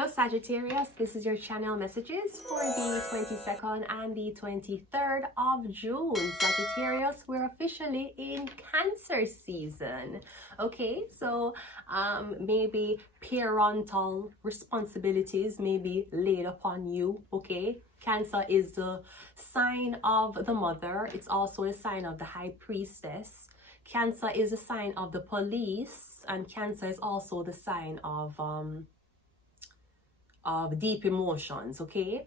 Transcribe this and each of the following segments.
Hello Sagittarius, this is your channel messages for the 22nd and the 23rd of June. Sagittarius, we're officially in Cancer season. Okay, so maybe parental responsibilities may be laid upon you. Okay, Cancer is the sign of the mother. It's also a sign of the high priestess. Cancer is a sign of the police, and Cancer is also the sign of deep emotions. Okay,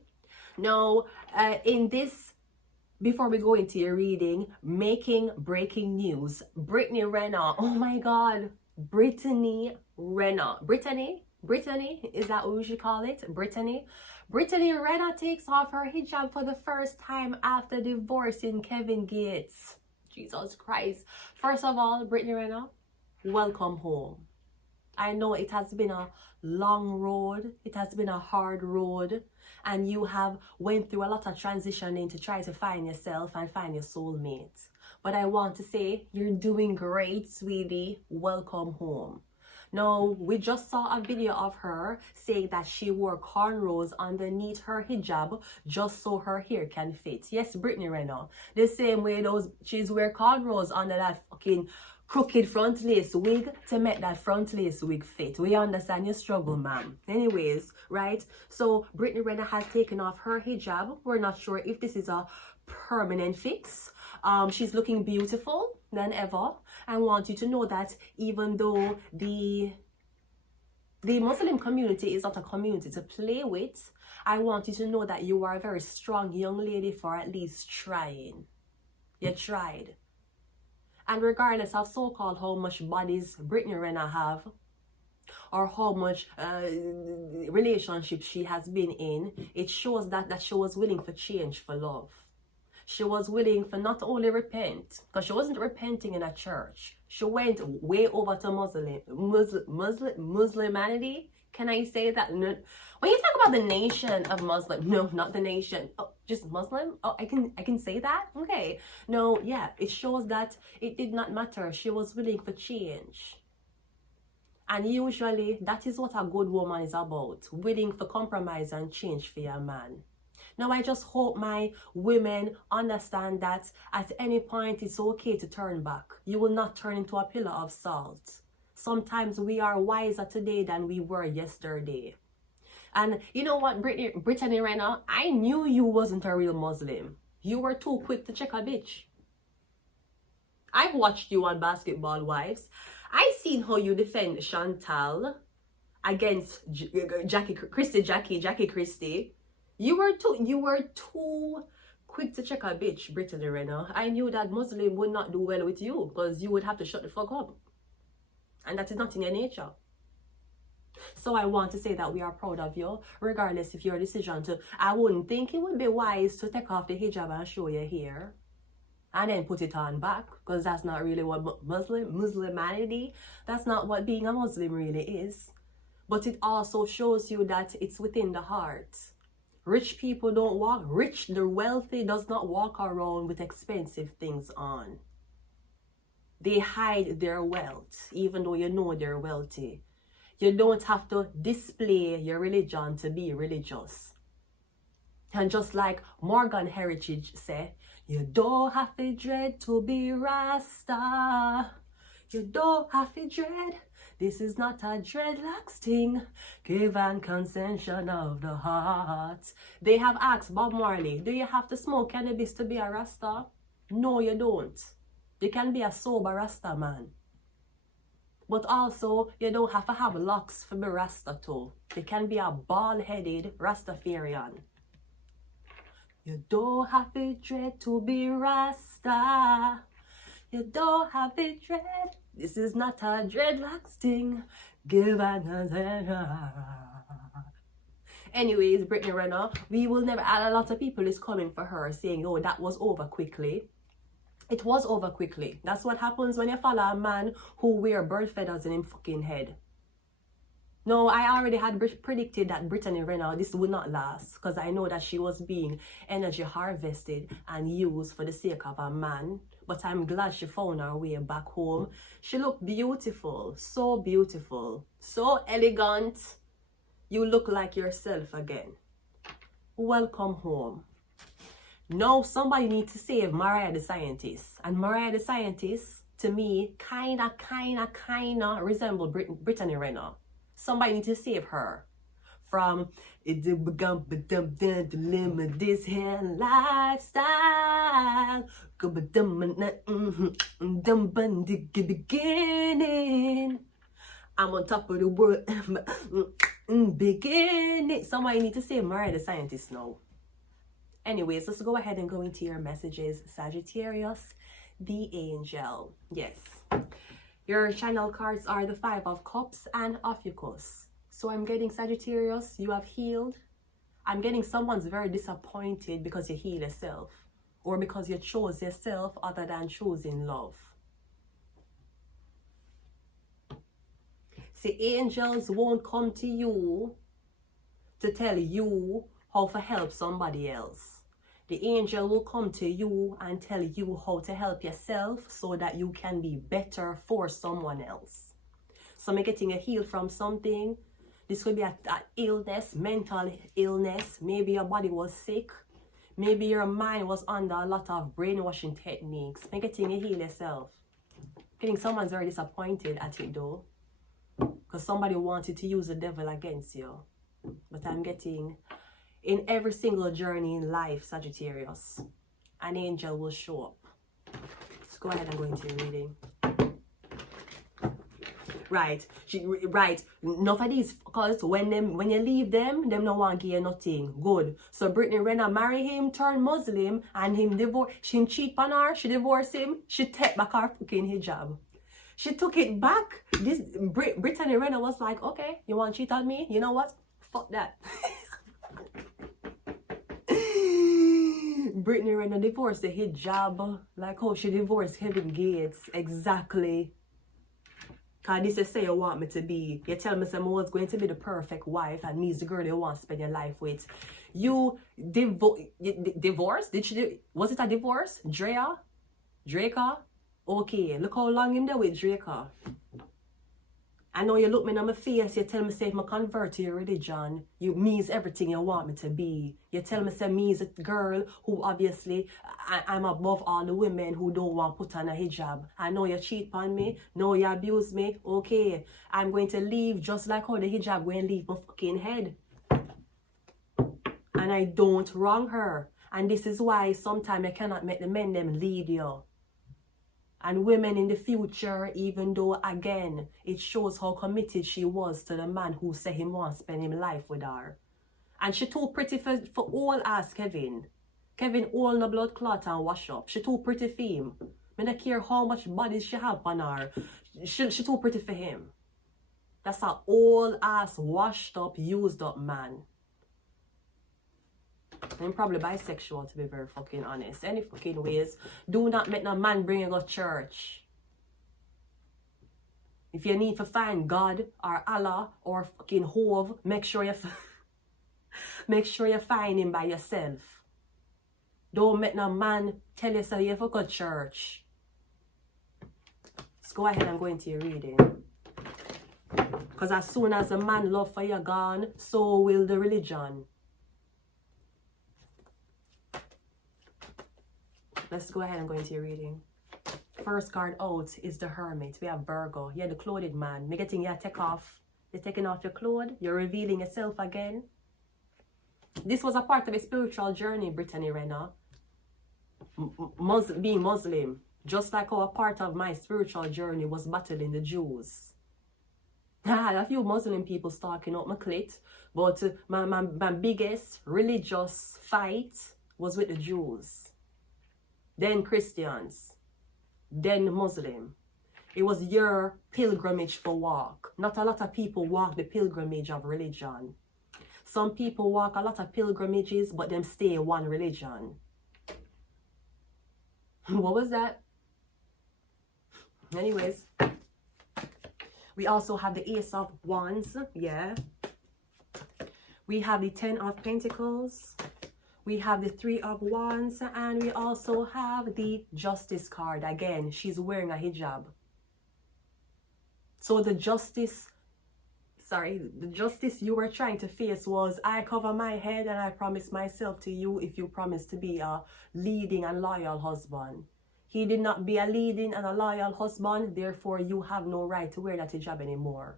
now in this, before we go into your reading, breaking news. Brittany Renner, oh my god, Brittany Renner, Brittany, is that what we should call it? Brittany Renner takes off her hijab for the first time after divorcing Kevin Gates. Jesus Christ. First of all, Brittany Renner, welcome home. I know it has been a long road, it has been a hard road, and you have went through a lot of transitioning to try to find yourself and find your soulmate. But I want to say, you're doing great, sweetie. Welcome home. Now, we just saw a video of her saying that she wore cornrows underneath her hijab just so her hair can fit. Yes, Brittany Renner. The same way she's wear cornrows under that fucking crooked front lace wig to make that front lace wig fit. We understand your struggle, ma'am. Anyways, right? So Brittany Renner has taken off her hijab. We're not sure if this is a permanent fix. She's looking beautiful than ever. I want you to know that even though the Muslim community is not a community to play with, I want you to know that you are a very strong young lady for at least trying. You tried. And regardless of so-called how much bodies Brittany Renner have, or how much relationships she has been in, it shows that she was willing for change for love. She was willing for not only repent, because she wasn't repenting in a church. She went way over to Muslimanity. Can I say that? No. When you talk about the nation of Muslim, no, not the nation, oh, just Muslim. Oh, I can say that. Okay. No, yeah, it shows that it did not matter. She was willing for change. And usually that is what a good woman is about, willing for compromise and change for your man. Now, I just hope my women understand that at any point it's okay to turn back. You will not turn into a pillar of salt. Sometimes we are wiser today than we were yesterday. And you know what, Brittany Renner, I knew you wasn't a real Muslim. You were too quick to check a bitch. I've watched you on Basketball Wives. I seen how you defend Chantal against Jackie Christie. You were too quick to check a bitch, Brittany Renner. I knew that Muslim would not do well with you because you would have to shut the fuck up. And that is not in your nature. So I want to say that we are proud of you, regardless of your decision to. I wouldn't think it would be wise to take off the hijab and show your hair and then put it on back, because that's not really what Muslimanity, that's not what being a Muslim really is. But it also shows you that it's within the heart. Rich people don't walk, the wealthy does not walk around with expensive things on. They hide their wealth, even though you know they're wealthy. You don't have to display your religion to be religious. And just like Morgan Heritage said, you don't have to dread to be Rasta. You don't have to dread. This is not a dreadlocks thing. Give and consension of the heart. They have asked Bob Marley, do you have to smoke cannabis to be a Rasta? No, you don't. You can be a sober Rasta man. But also, you don't have to have locks for be Rasta too. You can be a bald-headed Rastafarian. You don't have to dread to be Rasta. You don't have to dread. This is not a dreadlocks thing. Give and anyways, Brittany Renner, we will never. A lot of people is coming for her, saying, "Oh, that was over quickly." It was over quickly. That's what happens when you follow a man who wear bird feathers in his fucking head. No, I already had predicted that Brittany Renner, this would not last, because I know that she was being energy harvested and used for the sake of a man. But I'm glad she found her way back home. She looked beautiful, so elegant. You look like yourself again. Welcome home. Now somebody needs to save Mariah the Scientist. And Mariah the Scientist, to me, kinda resemble Brittany Renner. Somebody needs to save her from this here lifestyle. Beginning. I'm on top of the world. Beginning. Somebody need to save Mariah the Scientist now. Anyways, let's go ahead and go into your messages. Sagittarius, the angel. Yes. Your channel cards are the Five of Cups and Ophiuchus. So I'm getting Sagittarius, you have healed. I'm getting someone's very disappointed because you heal yourself. Or because you chose yourself other than choosing love. See, angels won't come to you to tell you how to help somebody else. The angel will come to you and tell you how to help yourself so that you can be better for someone else. So I'm getting a heal from something. This could be an illness, mental illness. Maybe your body was sick. Maybe your mind was under a lot of brainwashing techniques. I'm getting a heal yourself. Getting someone's very disappointed at it though. Because somebody wanted to use the devil against you. But I'm getting, in every single journey in life, Sagittarius, an angel will show up. Let's go ahead and go into your reading. Right. Right. Enough of these, because when you leave them no want to give you nothing. Good. So Brittany Renner marry him, turn Muslim, and him cheat on her, she divorced him, she take back her fucking hijab. She took it back. This Brittany Renner was like, okay, you want to cheat on me? You know what? Fuck that. Brittany Renner divorced the hijab like how she divorced Kevin Gates. Exactly. Because this is say you want me to be. You tell me some was going to be the perfect wife and me's the girl you want to spend your life with. You divorced? Was it a divorce? Draca? Okay, look how long him there with Draca. I know you look me in my face, you tell me say if I convert to your religion, me is everything you want me to be. You tell me say me is a girl who obviously, I'm above all the women who don't want to put on a hijab. I know you cheat on me, no you abuse me, okay. I'm going to leave just like how the hijab going to leave my fucking head. And I don't wrong her. And this is why sometimes I cannot make the men them lead you. And women in the future, even though, again, it shows how committed she was to the man who said he wants to spend his life with her. And she too pretty for all as Kevin. Kevin all no blood clot and wash up. She too pretty for him. I don't care how much body she have on her. She too pretty for him. That's an all ass washed up, used up man. I'm probably bisexual, to be very fucking honest. Any fucking ways. Do not make no man bring you to church. If you need to find God or Allah or fucking Hove, make sure you find him by yourself. Don't make no man tell you so you have to go to church. Let's go ahead and go into your reading. Because as soon as a man love for you gone, so will the religion. Let's go ahead and go into your reading. First card out is the Hermit. We have Virgo. You're the clothed man. Me getting you take off. You're taking off your clothes. You're revealing yourself again. This was a part of a spiritual journey, Brittany Renner. Being Muslim. Just like how a part of my spiritual journey was battling the Jews. I had a few Muslim people stalking up my clit. But my biggest religious fight was with the Jews. Then Christians, then Muslim. It was your pilgrimage for walk. Not a lot of people walk the pilgrimage of religion. Some people walk a lot of pilgrimages, but them stay one religion. What was that? Anyways, we also have the Ace of Wands, yeah. We have the Ten of Pentacles. We have the Three of Wands, and we also have the Justice card. Again, she's wearing a hijab. So the Justice, sorry, the justice you were trying to face was, I cover my head and I promise myself to you if you promise to be a leading and loyal husband. He did not be a leading and a loyal husband, therefore you have no right to wear that hijab anymore.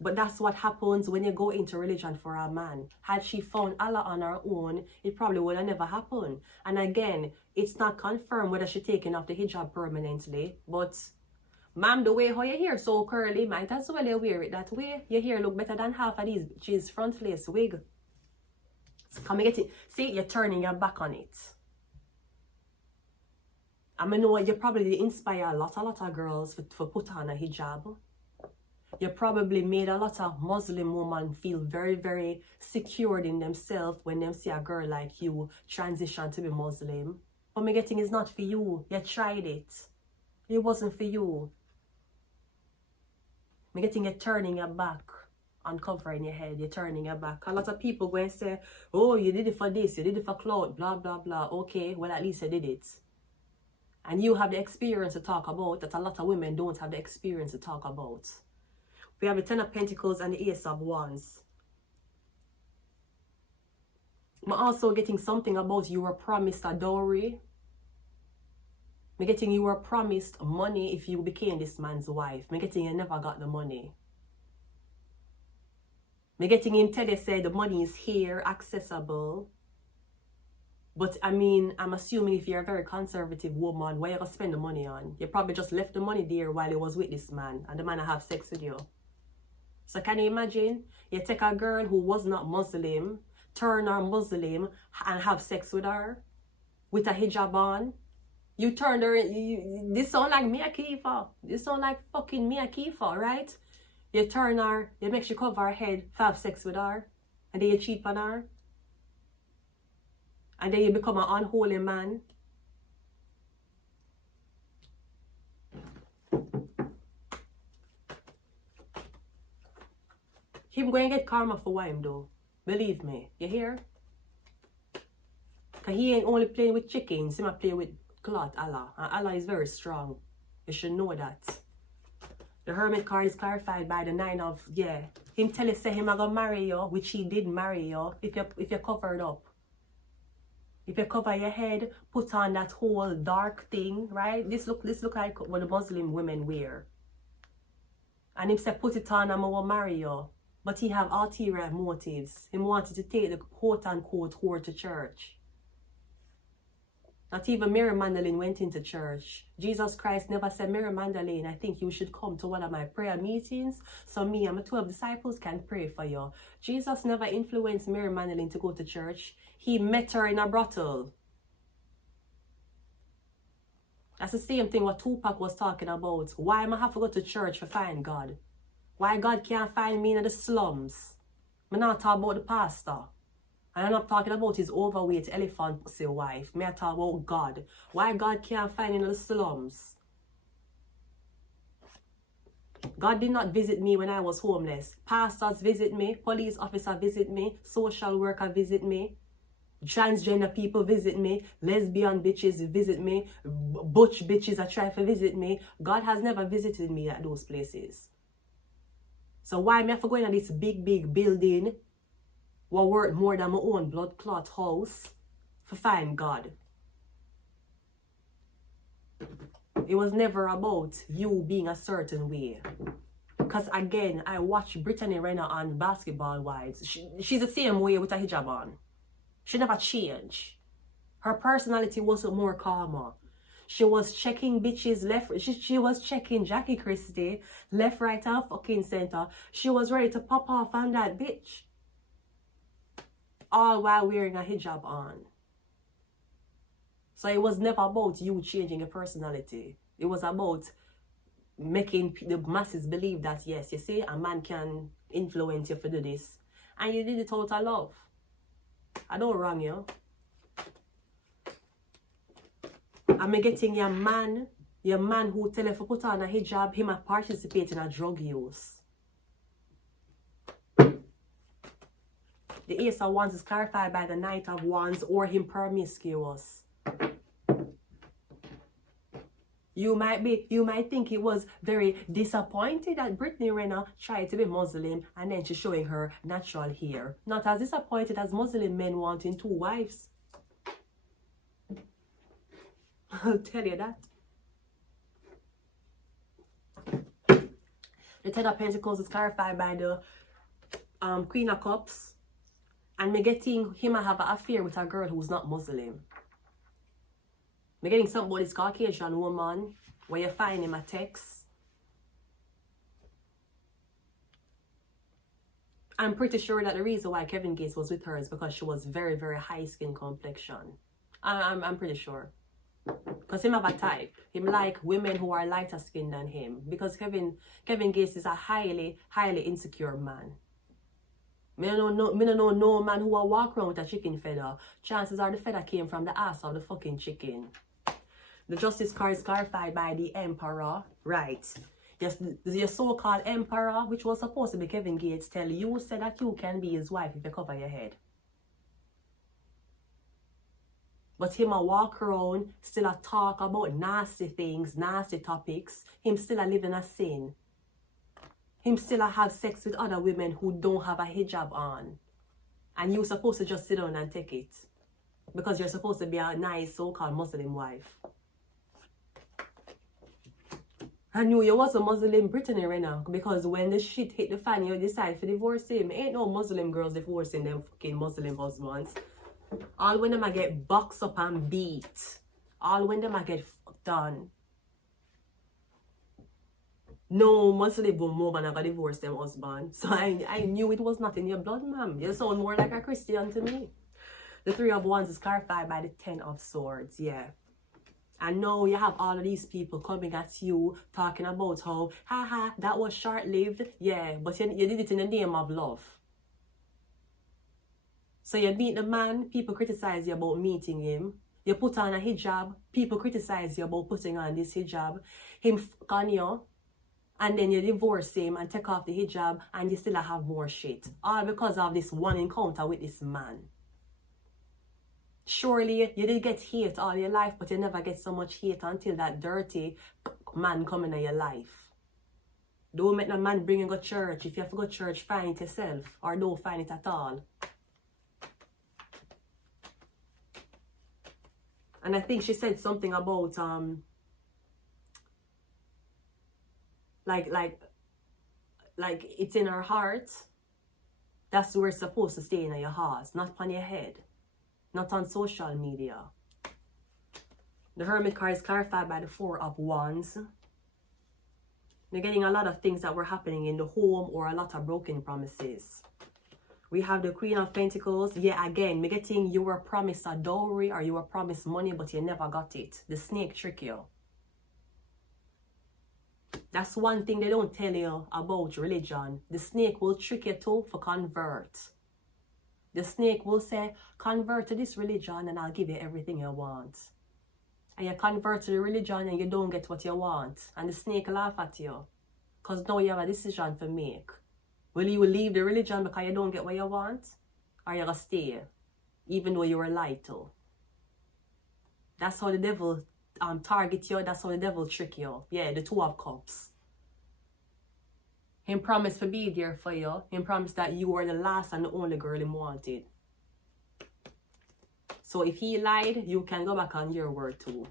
But that's what happens when you go into religion for a man. Had she found Allah on her own, it probably would have never happened. And again, it's not confirmed whether she's taking off the hijab permanently. But, ma'am, the way how your hair so curly, might as well you wear it that way. Your hair look better than half of these. She's front lace wig. So come and get it. See, you're turning your back on it. I mean, know you probably inspire a lot of girls for put on a hijab. You probably made a lot of Muslim women feel very, very secured in themselves when they see a girl like you transition to be Muslim. But me getting is not for you. You tried it. It wasn't for you. Me getting you turning your back and covering your head. You're turning your back. A lot of people go and say, oh, you did it for this, you did it for clout, blah, blah, blah. Okay, well, at least you did it. And you have the experience to talk about that a lot of women don't have the experience to talk about. We have the Ten of Pentacles and the Ace of Wands. I'm also getting something about you were promised a dowry. I'm getting you were promised money if you became this man's wife. I'm getting you never got the money. I'm getting him tell you say the money is here, accessible. But I mean, I'm assuming if you're a very conservative woman, what you gonna spend the money on? You probably just left the money there while you was with this man and the man have sex with you. So can you imagine? You take a girl who was not Muslim, turn her Muslim and have sex with her with a hijab on. You turn her, this sound like Mia Khalifa. This sound like fucking Mia Khalifa, right? You turn her, you make she cover her head, have sex with her, and then you cheat on her. And then you become an unholy man. Him going to get karma for what him do. Believe me. You hear? Because he ain't only playing with chickens. He might play with cloth, Allah. And Allah is very strong. You should know that. The Hermit card is clarified by the 9 of, yeah. Him tell you say him gonna marry you, which he did marry you, if you're covered up. If you cover your head, put on that whole dark thing, right? This look like what the Muslim women wear. And him say put it on, I'm gonna marry you. But he have ulterior motives. He wanted to take the quote-unquote whore to church. Not even Mary Magdalene went into church. Jesus Christ never said, Mary Magdalene, I think you should come to one of my prayer meetings so me and my 12 disciples can pray for you. Jesus never influenced Mary Magdalene to go to church. He met her in a brothel. That's the same thing what Tupac was talking about. Why am I have to go to church to find God? Why God can't find me in the slums? I'm not talking about the pastor. And I'm not talking about his overweight elephant pussy wife. I'm talking about God. Why God can't find me in the slums? God did not visit me when I was homeless. Pastors visit me. Police officer visit me. Social worker visit me. Transgender people visit me. Lesbian bitches visit me. Butch bitches are trying to visit me. God has never visited me at those places. So why am I going to this big building what worth more than my own blood clot house to find God? It was never about you being a certain way. Because again, I watched Brittany Renner on Basketball Wives. She's the same way with a hijab on. She never changed. Her personality wasn't more calmer. She was checking bitches left. She was checking Jackie Christie left, right, and fucking center. She was ready to pop off on that bitch. All while wearing a hijab on. So it was never about you changing your personality. It was about making the masses believe that, yes, you see, a man can influence you for do this. And you did it out of love. I don't wrong you. I'm getting your man who tell you to put on a hijab, him a participate in a drug use. The Ace of Wands is clarified by the Knight of Wands or him promiscuous. You might think he was very disappointed that Brittany Renner tried to be Muslim and then she's showing her natural hair. Not as disappointed as Muslim men wanting 2 wives. I'll tell you that. The Ten of Pentacles is clarified by the Queen of Cups. And me getting him have an affair with a girl who's not Muslim. Me getting something about this Caucasian woman where you find him a text. I'm pretty sure that the reason why Kevin Gates was with her is because she was very, very high skin complexion. I'm pretty sure. Because him have a type. Him like women who are lighter skinned than him. Because Kevin Gates is a highly, highly insecure man. Me don't know no man who will walk around with a chicken feather. Chances are the feather came from the ass of the fucking chicken. The Justice card is clarified by the Emperor. Right. Yes, your so-called Emperor, which was supposed to be Kevin Gates, tell you said that you can be his wife if you cover your head. But him a walk around, still a talk about nasty things, nasty topics. Him still a live in a sin. Him still a have sex with other women who don't have a hijab on. And you're supposed to just sit down and take it. Because you're supposed to be a nice so-called Muslim wife. I knew you was a Muslim Brittany Renner. Because when the shit hit the fan, you decide to divorce him. Ain't no Muslim girls divorcing them fucking Muslim husbands. All when them I get boxed up and beat. All when them I get done. No Muslim woman ever divorced them husband. So I knew it was not in your blood, ma'am. You sound more like a Christian to me. The Three of Wands is clarified by the Ten of Swords. Yeah. And now you have all of these people coming at you, talking about how, haha, that was short-lived. Yeah, but you did it in the name of love. So you meet the man, people criticize you about meeting him. You put on a hijab, people criticize you about putting on this hijab. Him fuck on you, and then you divorce him and take off the hijab, and you still have more shit. All because of this one encounter with this man. Surely you did get hate all your life, but you never get so much hate until that dirty man come in your life. Don't make no man bring you to church. If you have to go to church, find it yourself, or don't find it at all. And I think she said something about like it's in her heart. That's where it's supposed to stay in your heart, not on your head, not on social media. The Hermit card is clarified by the Four of Wands. You're getting a lot of things that were happening in the home, or a lot of broken promises. We have the Queen of Pentacles. Yeah, again, we're getting you were promised a dowry, or you were promised money, but you never got it. The snake tricked you. That's one thing they don't tell you about religion. The snake will trick you too for convert. The snake will say, convert to this religion and I'll give you everything you want. And you convert to the religion and you don't get what you want. And the snake laugh at you. Because now you have a decision to make. Will you leave the religion because you don't get what you want? Or you gonna stay, even though you were lied to? That's how the devil target you. That's how the devil trick you. Yeah, the Two of Cups. Him promised to be there for you. Him promised that you were the last and the only girl him wanted. So if he lied, you can go back on your word too.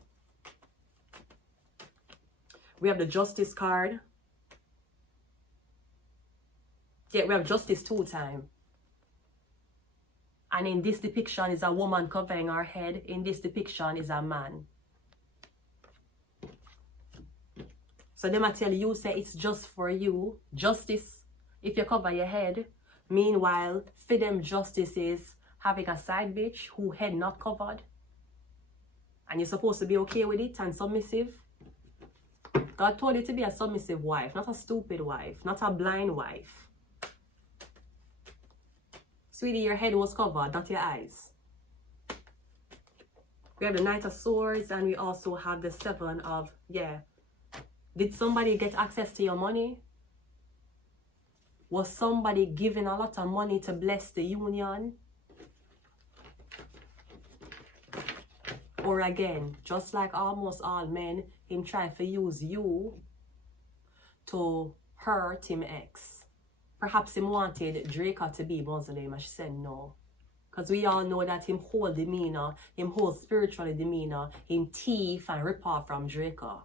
We have the Justice card. Yeah, we have Justice 2 times. And in this depiction is a woman covering her head. In this depiction is a man. So them I tell you, say it's just for you. Justice, if you cover your head. Meanwhile, for them, justice is having a side bitch who head not covered. And you're supposed to be okay with it and submissive. God told you to be a submissive wife, not a stupid wife, not a blind wife. Sweetie, your head was covered, not your eyes. We have the Knight of Swords, and we also have the Seven of, yeah. Did somebody get access to your money? Was somebody giving a lot of money to bless the union? Or again, just like almost all men, him try to use you to hurt him ex. Perhaps him wanted Draco to be Muslim, and she said no. Because we all know that him whole demeanor, him whole spiritual demeanor, him thief and rip off from Draco.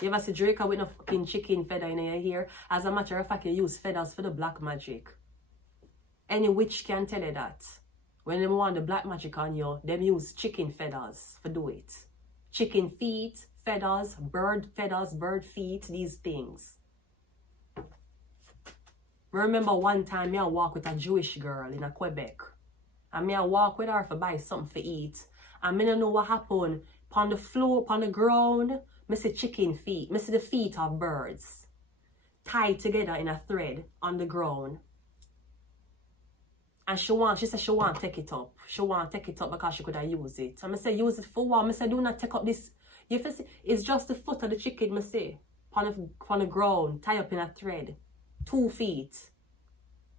You ever see Draco with no fucking chicken feather in your hair? As a matter of fact, you use feathers for the black magic. Any witch can tell you that. When they want the black magic on you, them use chicken feathers for do it. Chicken feet, feathers, bird feet, these things. Remember one time me I walk with a Jewish girl in a Quebec. And me I walk with her to buy something to eat. And me don't know what happened. On the floor, on the ground, me see chicken feet. Me see the feet of birds tied together in a thread on the ground. And she said she want to take it up. She want to take it up because she could have used it. And I said, use it for what? I said, do not take up this. You see, it's just the foot of the chicken, I say. On the ground, tie up in a thread. 2 feet.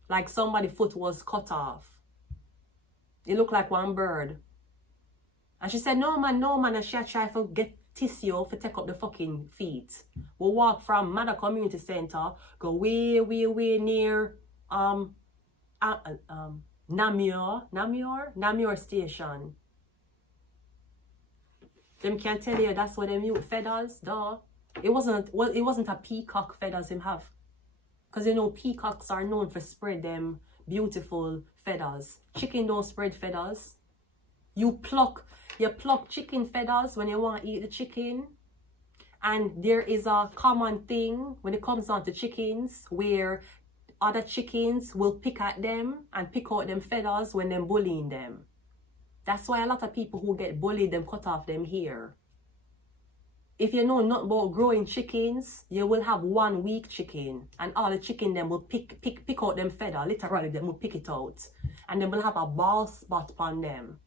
Like somebody's foot was cut off. It looked like one bird. And she said, no man. And she tried to get tissue to take up the fucking feet. We walk from Mother Community Center, go way near Namur Station. Them can tell you that's what them use feathers, duh. It wasn't a peacock feathers him have. Because you know peacocks are known for spread them beautiful feathers. Chicken don't spread feathers. You pluck chicken feathers when you want to eat the chicken. And there is a common thing when it comes down to chickens where other chickens will pick at them and pick out them feathers when they're bullying them. That's why a lot of people who get bullied, them cut off them hair. If you know nothing about growing chickens, you will have one weak chicken and all the chicken them will pick out them feather. Literally, them will pick it out. And they will have a bald spot on them.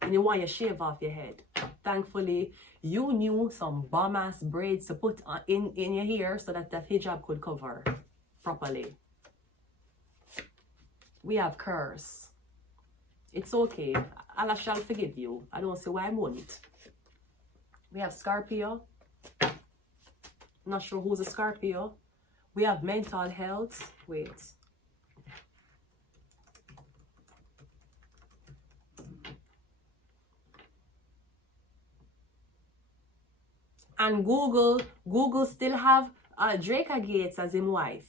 And you want to shave off your head. Thankfully, you knew some bomb-ass braids to put in your hair so that that hijab could cover properly. We have curse. It's okay. Allah shall forgive you. I don't see why I won't. We have Scorpio. Not sure who's a Scorpio. We have mental health. Wait. And Google still have Draco Gates as his wife.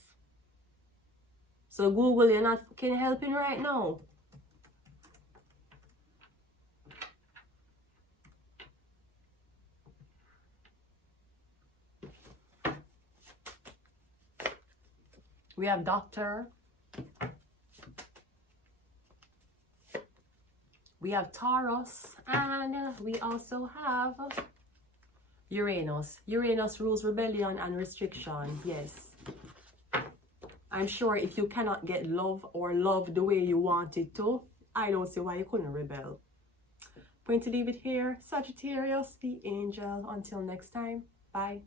So Google, you're not fucking helping right now. We have Doctor. We have Taurus. And we also have Uranus. Uranus rules rebellion and restriction. Yes. I'm sure if you cannot get love or love the way you want it to, I don't see why you couldn't rebel. Going to leave it here. Sagittarius, the angel. Until next time. Bye.